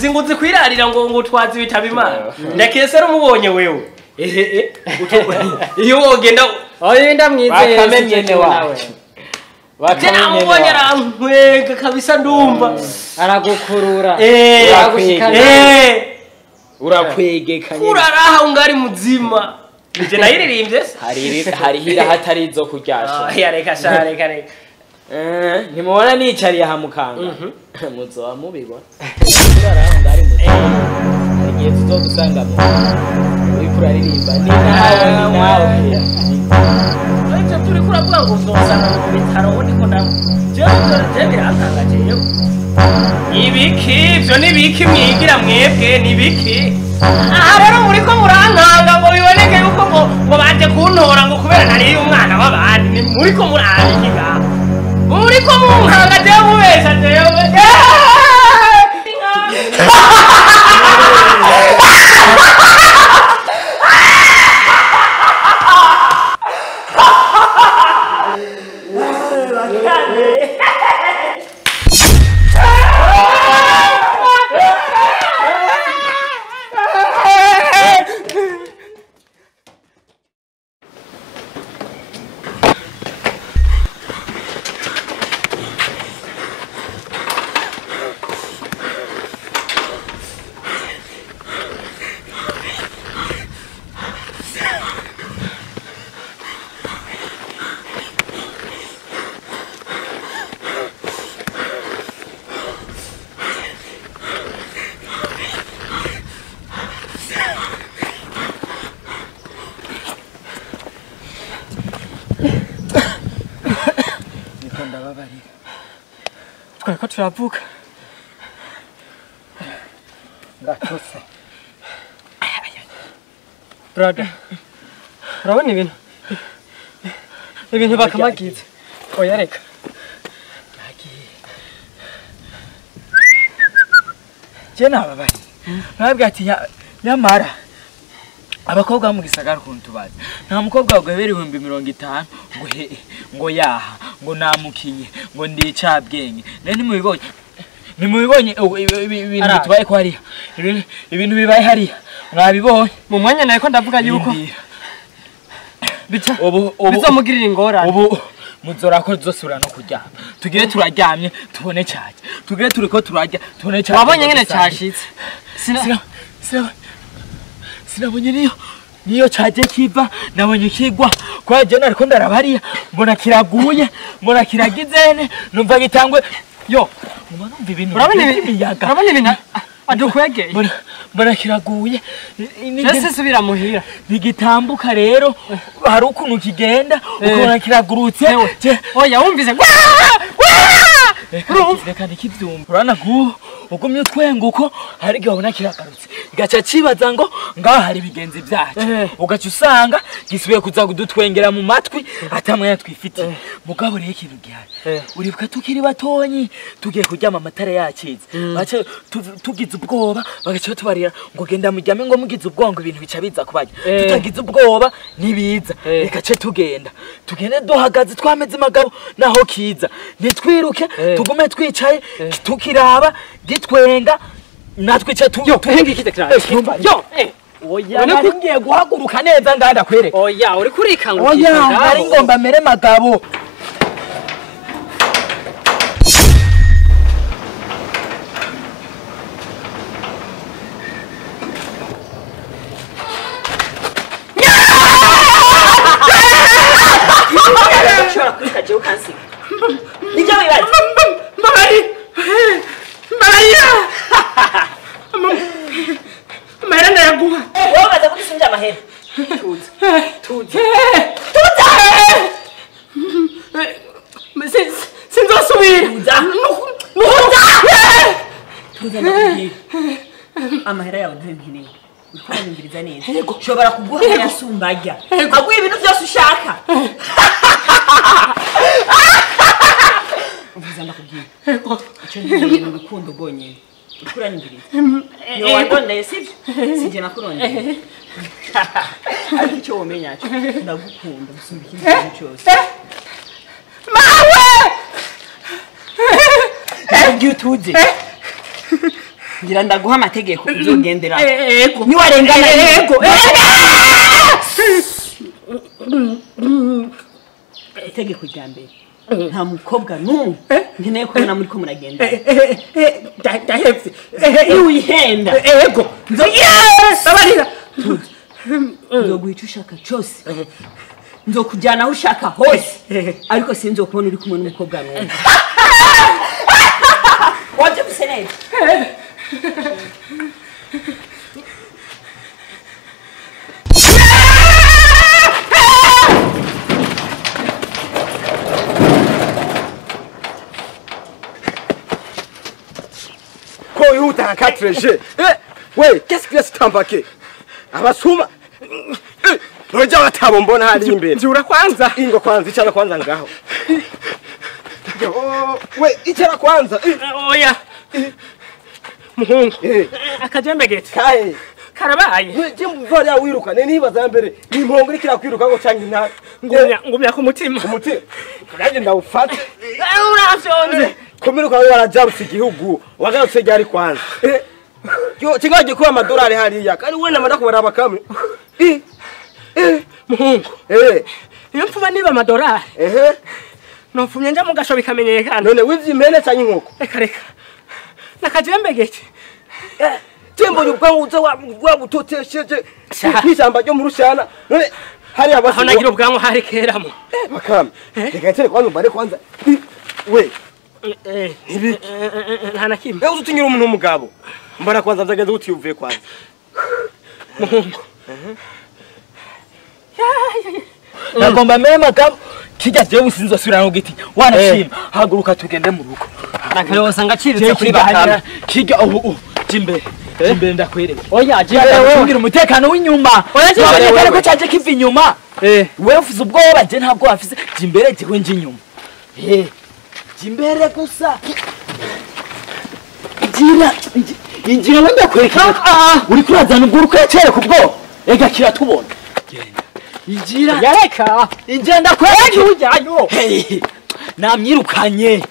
nzinguzi kwirarira ngo twazi bitaba imana ndakese rumubonye wewe iyo wogenda oyenda mwizeye bakame nyene wawe bakame arankwega kabisa ndumva aragukurura urakwegeka nyene uraraha ungari muzima nje nayiririmbye hari hira hatari izo kuryasha yareka reka ntimubona nicariye aha mukanga muzoba mubibona uraraha ungari muzima hari igihe tuzogusanga uriko uraririmba ni nawe icyo turi kuravuga ngo uzosanga mu bitaro ubundi ko nawe jewe birantanga jewe ibiki ibyo nibiki mwigira mwebwe nibiki aha rero muriko murantanga ngo biboneke yuko ngo baje kuntora ngo kubera nariye umwana w'abandi muriko murabiki ngaho muriko munkanga jewe mubesha jewe Twariko turavuga ngatose brother urabona ibintu bakamagize oya reka je nababaye nababwiye ati nyamara abakobwa mu gisagara ukuntu bazi nta mukobwa wagwebera 50 ngo yaha ngo namukinye ngo ndicabwenge nene nimubibonye ibintu tubaye ko hariya ibintu bibaye hariya mwabibonye mu mwanya naye ko ndavuga yuko bizomugirira ingorane ubu muzora ko zosubira no kuryama tugire turaryamye tubone cyane tugire turiko turajya tubone cyane wabonye ngene cyashitse sinabonye niyo caje kiva nabonye kigwa kwa je nariko ndarabariya mbona kiraguye mbona kiragizene numva gitangwe yo numva ibintu urabona ibintu adukwegeye mbona kiraguye nese subira muhira bigitambuka rero hari ukuntu kigenda ukabona kiragurutse oya wumvise reka ndikivyumva urana ugumye utwenguko hari igihe ubona kiragarutse gaca cibaza ngo ngaho hari bigenzi byacu ugaca usanga gisubiye kuza kudutwengera mu matwi atamwe twifitiye mugabo rero ikintu gihari uribuka tukiri batonyi tugiye kuryama amatara yacize bace tugize ubwoba bagaca tubarira ngo genda mujyame ngo mugize ubwongo ibintu bica biza kubajya tutagize ubwoba nibiza reka ce tugende duhagaze twameze magabo naho kiza nitwiruke tugume twicaye tukiraba gitwenga natwe cyo tuhenge kitekira yo oya nari ngiye guhaguruka neza nganda kwere oya uri kurikanga oya nari ngomba mere magabo Chora kuka je ukansi Nijya wibaza Maria Mara ndayaguha wowe baza kudusumbya amahera tuza sinzosubira tuza nakubwira amahera yawe ntabinkeneye ukwanyumviriza neza ushobora kuguha yasumbajya aguha ibintu byose ushaka uvuza ndakubwira icyo ngiye mu rukundo rwonyine ukuranyumviriza yo wandondeye sibyo sije nakurondeye ariko icyo womenya cyo ndagukunda gusumba ikindi kintu cyose mawe ugiye utuze ngira ndaguha amategeko uzogendera Ego. ni warengana Ego. itegeko rya mbere nta mukobwa n'umwe nkeneye kubona muri ko muragenda Ndahevye. wihenda Ego. Babarira. nzoguha icyo ushaka cyose nzokujyana aho ushaka hose ariko sinzokubona uri kumwe n'umukobwa n'umwe wajya guseneza Ko yuta nka 4G. We, qu'est-ce que c'est tambake? Abasuma. Noja batabo mbona hari imbere. Njura kwanza. Ingo kwanza icara kwanza ngaho. We, icara kwanza. Oya. Muhungu. Akajembe gete. Kae. Karabaye. We, jembo ya wiruka ne nibaza mbere. Impongo ikira kwiruka ngo cangi nta. Ngumya ku mutima. Umutima. Kuraje ndawufata. Urafyonze. Komiruka warajabutse igihugu. Wagarutse ryari kwanza. Yo kingaje kuba amadolari hariya. Kandi we namara kubara bakame. Muhungu. Iyo mfuba niba amadolari. Nofumye nja mu gasho bikamenyekana. None wivye impene canyi nkoko. Reka. Nakajembe gete. Tembo y'ubwanguza wabutotesheje. N'ijamba ryo mu rushana. None hari abasi. Aho nagira ubwangu hari keramo. Bakame. Reka tere kwanza bare kwanza. We. Ibi. Ntana kimwe. Ewe utinyira umuntu w'umugabo. Mbara kwanza nzageze uti uvuye kwanza. Muhungu. Nagomba mema kabo kijya je usinzo surana ugiti wanashima haguruka tugende mu rugo nakare wasanga ciritse kuri bakame kijya jimbe jimbe ndakwereka oya jimbe wewe umutekano w'inyuma wabonye ko cyaje kiva inyuma wewe ufuze ubwoba je ntabwo wafise jimbere jewe nje inyuma jimbere gusa injira wenda kwereka uri kurazana ubwo urukwecere kubwo ega kira tubona injira Yareka. ingenda kwereka ujyayo namyirukanye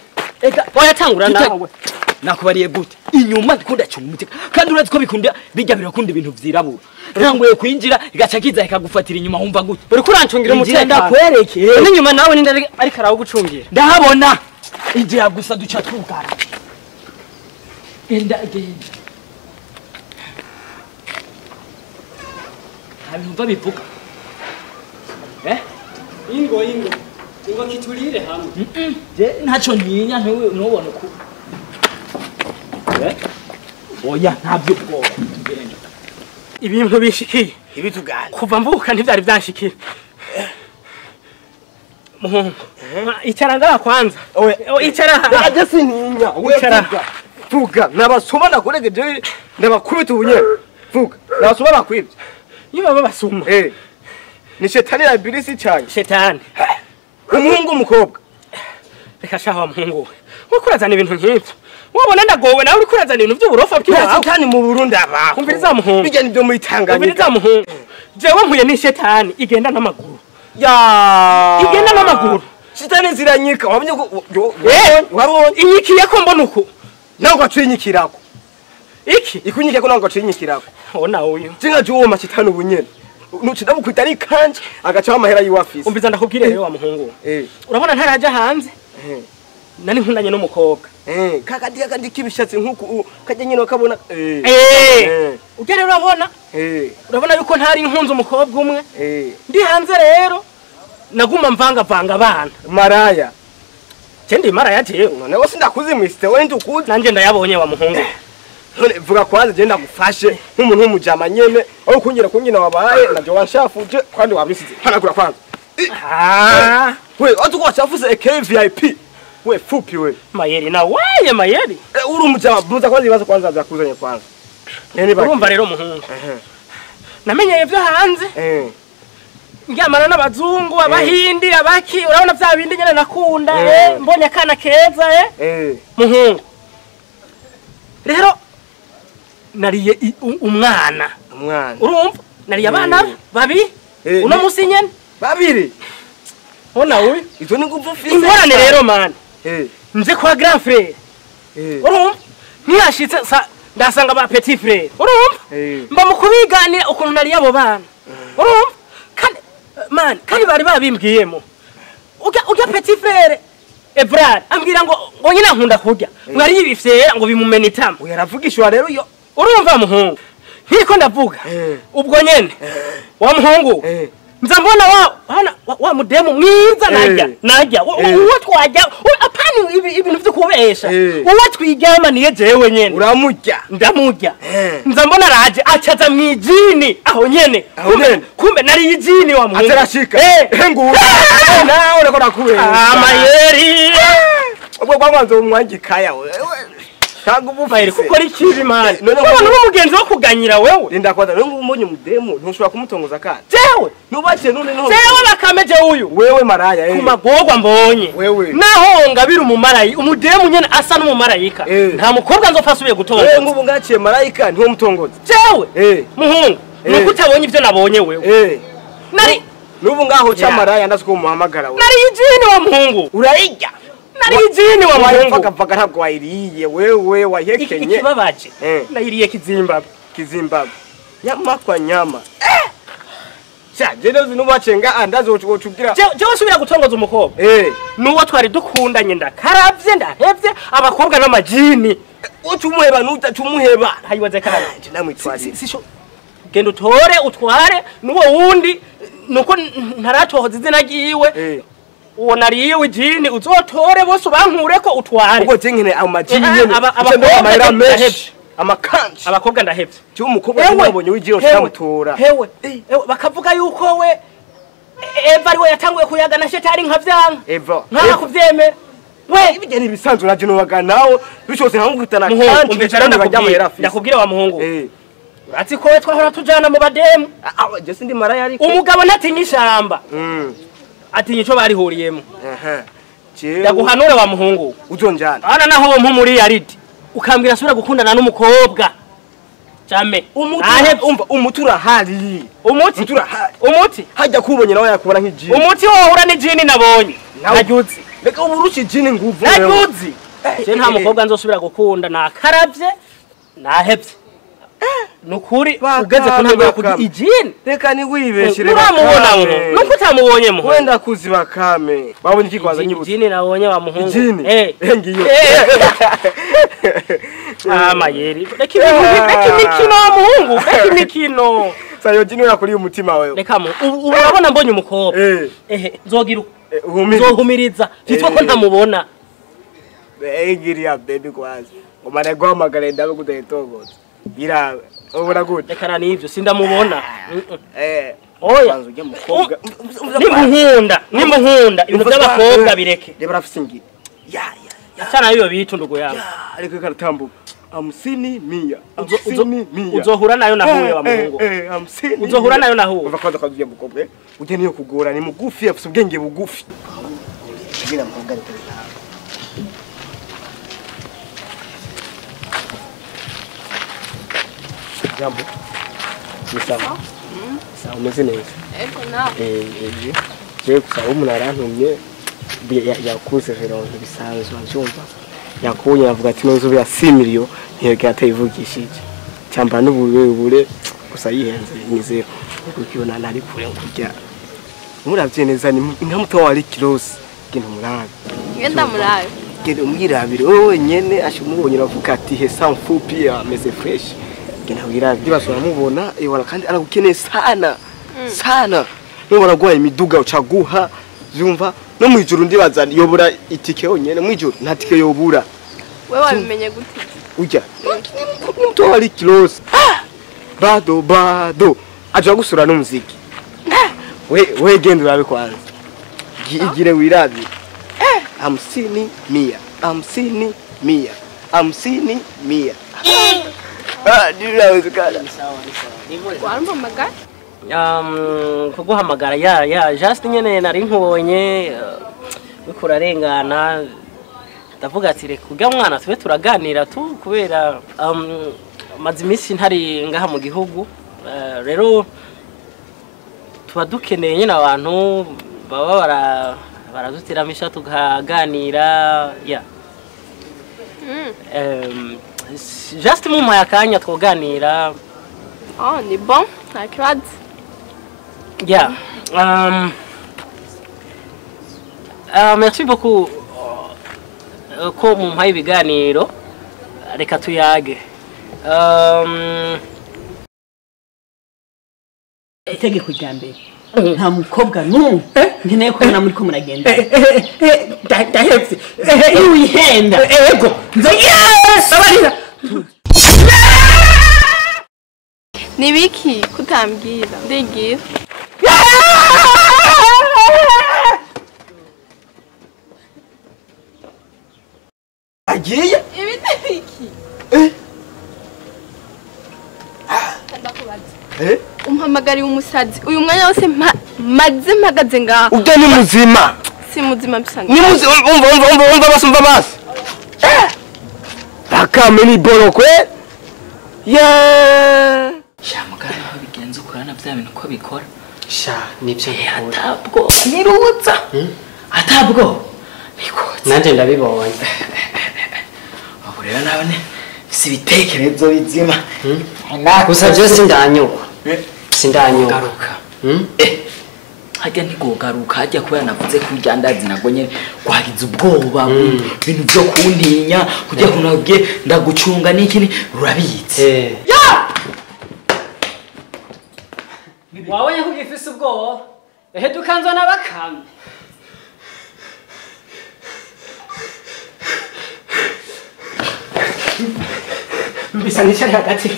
ega Oya tangura nawe. nakubariye gute inyuma ndikunda cyuma umutika kandi urazi ko bikunda bijya birakunda ibintu vyirabura ntanguye kwinjira igaca kiza ikagufatira inyuma wumva gute Uri kurancungira umutekano. ndakwereke N'inyuma nawe ninde ariko arawugucungira. ndahabona injira gusa duca twugara genda habintu bivuga Ingo. Ingo kitulire hamwe. je ntaco ntinya ntubona uko oya ntabyo bwoba tugende Ibintu bishikiye. Ibitugana. Kuva mvuka ntivyari byanshikira. Muhungu. Icara ngaha kwanza. Icara. Aje sintinya. We vuga. Nabasuma nakuregeje ndabakubita ubunye. Vuga. Nabasuma bakwibye. Niba babasuma. Ni shetani ya ibilisi cyane. Shetani. Umuhungu umukobwa. Reka shaho muhungu. Uri kurazana ibintu nk'ibyo. Wabona ndagowe nawe uri kurazana ibintu by'uburofa bw'iwawe. Shetani mu Burundi abaho. Kumviriza muhungu. Bijya nibyo muri Tanganyika. Kumviriza muhungu. Jewe mpuye ni shetani igenda n'amaguru. Igenda n'amaguru. Shetani ziranyika. Wabonye ko wabonye inyikiye ko mbona uko. Nawe gacinyikirako. Iki? Ikunyike ko nawe gacinyikirako. Ona uyu. Jinga juwo shetani ubunyene. Nucida bukwita ari kanje agaca amahera yiwafise. Umbiza ndakubwire rero wa muhungu. Urabona ntaraja hanze? Nani nkundanye n'umukobwa. Kakandi kibishatse nkuko kajya nyine bakabona. Ujya rero urabona? Urabona yuko ntari nkunze umukobwa umwe? Ndi hanze rero naguma mvanga abana. Maraya. Kendi maraya jewe. None wose ndakuzi mwiste we ndukuzi. Nanje ndayabonye wa muhungu. None vuga kwanza je ndagufashe nk'umuntu w'umujama nyene aho kunyina wabaye navyo wanshafuje kandi wabisize. Hanagura kwanza. We watu kwa chafuze KVIP. We fupi we. Mayeri na waye mayeri. Uri umujama buza kwanza ibibazo kwanza byakuzanye kwanza. Urumva rero muhungu. Namenye ivyo hanze. Ngyamana n'abazungu abahindi abaki urabona bya bindi nyene nakunda mbonye akana keza muhungu. Rero nariye umwana. Urumva? Nariye abana babi. Uno musi nyene babiri. Ona uyu. Izo ni nguvu fise. Ingorane rero man. Nze kwa grand frère. Urumva? Ntiyashitse ndasanga ba petit frère urumva mba mukubiganira ukuntu nari yabo bana urumva kandi bari babimbwiyemo ujya petit frère Evrard ambwira ngo nyina nkunda kurya mwari yibifyera ngo bimumena itama yaravugishwa rero yo urumva muhungu nkiko ndavuga ubwo nyene wa muhungu nza mbona wa mudemu mwiza najya uwo twajya apani ibintu byo kubesha uwo twigama niye jewe nyene uramujya ndamujya nza mbona raje acaza mwijini aho nyene kumbe nari yijini wa muhungu atarashika ngura nawe urako nakubesha amayeri ubwo kwabanza umwangikaya wewe Kangu bufayire kuko ari kibi man none n'umugenzi wo kuganyira wewe linda kwada umbonye mudemu ntushobora kumutongoza kandi jewe nubace none no jewe bakameje uyu wewe maraya kumagogwa mbonye wewe naho ngabira umumarayi umudemu nyene asa n'umumarayika nta mukobwa nzofasubiye gutongoza wewe ngubu ngaciye marayika ntiwo mutongoza jewe muhungu nuko utabonye ivyo nabonye wewe nari nubu ngaho cha maraya ndasuko muhamagara wewe nari yijini wa muhungu urayijya Rw'Ijini wa muhungu paka ntabwo wayiriye wewe wahekenye ikibabaje nayiriye Kizimbabwe nyamakwa nyama jeno zinubacenga andazo ucugira jewe subira gutongoza umukobwa nuwo twari dukundanye ndakaravye ndahevye abakobwa n'amajini ucumuheba nutacumuheba hayiwaze kana namwitwari sisho genda utware nuwo wundi nuko ntaratohoza izina giwe uwo nariye Rw'Ijini uzotore bose ubankureko utware ubwo jenkene amajini nyene abakobwa ndahevye amakanji abakobwa ndahevye cyo umukobwa nabonye Rw'Ijini utamutora hewe bakavuga yuko we Eva ariwe yatanguye kuyaga na shetani nkavyanka Eva nka kuvyemera we ibigeni bisanzwe naje nobaga nawo bishose nkangutana kanji bicarana bajyamahera ndakubwira wa muhungu urati ko we twahora tujana mu bademu je sindi maraya ariko umugabo ntatinya ishamba atinya ico barihuriyemo ndaguhanura wa muhungu uzonjana ana naho wo mpumuri yaridi ukambwira asubira gukundana n'umukobwa cyame umva umutura hari umuti hajya kubonye nawe yakubona nk'ijini umuti wohura n'ijini nabonye najuzi reka uburushi jini nguvu najuzi je nta mukobwa nzosubira gukunda nakaravye nahevye nukuri ugeze ko ntabwo kugira ijini reka ni wibeshire uramubona nuko utamubonye mu wenda kuzi Bakame babonye ikikwaza nyibutse ijini nabonye wa muhungu ngiyo amayeri reka imikino wa muhungu reka imikino sayo jini yakuri umutima wewe reka urabona mbonye umukobwa nzogira nzohumiriza bitwa ko ntamubona egiriya baby kwazi umane gwamagara ndabe kudayitongoza birawe ubona gute reka nivyo sindamubona oya nimuhunda ibintu by'abakobwa bireke reba rafisingiri cyana iyo bitundugo yawe ariko karatambuka 50 100 uzohura nayo nahuye wa muhungu uzohura nayo nahuye umva kwanza kazuye mukobwa uje niyo kugora ni mugufi afite ubwenge bugufi kugira mukobwa ariko jambo sawa sawa umeze neza ego na je kusaba umuntu arantumye yakuze rero bisanzwe abyumva yakunye avuga ati nzo bya 6 million ntiyega atayivugishije cyamba n'uburebure gusa yihenze nizero ukibona nari kure kujya muravye neza ni inkamuto wari kilosi kintu murabe ngenda murabe gende umwirabire wowe nyene ashumubonye ravuga ati he sans fou pia meze fresh genda wirabire dibasura mubona wala kandi aragukeneye sana sana no baragwaye imiduga ucaguha zumva no mwijuru ndibaza yobura itike yonyene mwijuru nta tike yobura wewe wabimenye gute ujya mto wari kilosi bado aje gusura n'umuziki we genda urabe kwanza igire wirabire 50 100 ndirawezekana wampamagara kuguhamagara ya just nyene nari nkubonye bikurarengana ndavuga ati reka ujya mwana tube turaganira tu kubera maze iminsi ntari ngaha mu gihugu rero tuba dukeneye nyine abantu baba baradutiramisha tukaganira ya just mumpaye akanya twoganira. Oh, ni bon, nta kibazo. Yeah. Merci beaucoup ko mumpaye ibiganiro. Reka tuyage. Itegeko rya mbere nta mukobwa n'umwe nkeneye ko muri ko muragenda Ndahevye. wihenda Ego. Sabarira. Ni biki kutambwira? Ndigira. Agiye? Ibi ni biki? Ndakubaza. Umpamagariye umusazi. Uyu mwanya wose maze mpagaze ngaho. Ubwo ni muzima. Si muzima bisa. Ni muzima umva basi. Bakame ni boro kwe. Yeah. Shamugara aho bigenze ukurana bya bintu ko bikora. Sha nibyo nkunda. Atabwo nirutsa. Atabwo. Bikotse. Nanje ndabibonye. Abo rero nabone si bitekerezo bizima. Gusa byose ndanyuka. Sindanyuka. Garuka. Hajya ntigogaruka hajya kubera navuze ko uryandazi nagonye kwagize ubwoba bintu byo kuntinya kujya kunabye ndagucunga n'ikini rurabitse. Wabonye ko gifise ubwoba? Ehe dukanzwa n'abakame. Bisa n'ishari hagati.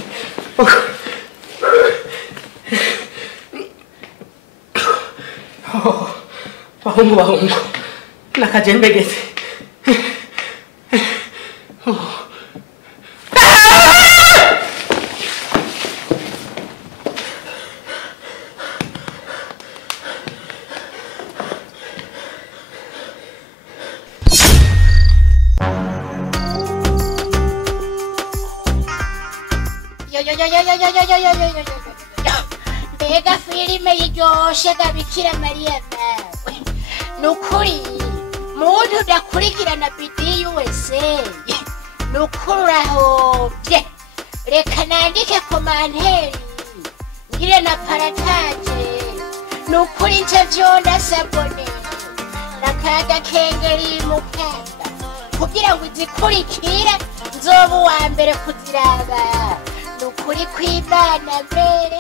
Bahungu. Nakajembegeze. Mbega filime yiryoshe Bikira Mariya nawe nukuri muntu udakurikirana BD USA nukuri urahovye reka nandike komanteri ngire na parataje nukuri nce vyonda sabone nakaga kengeri mukanda kugira ngo izikurikire nzoba uwa mbere kuziraba nukuri kw'Imana mbere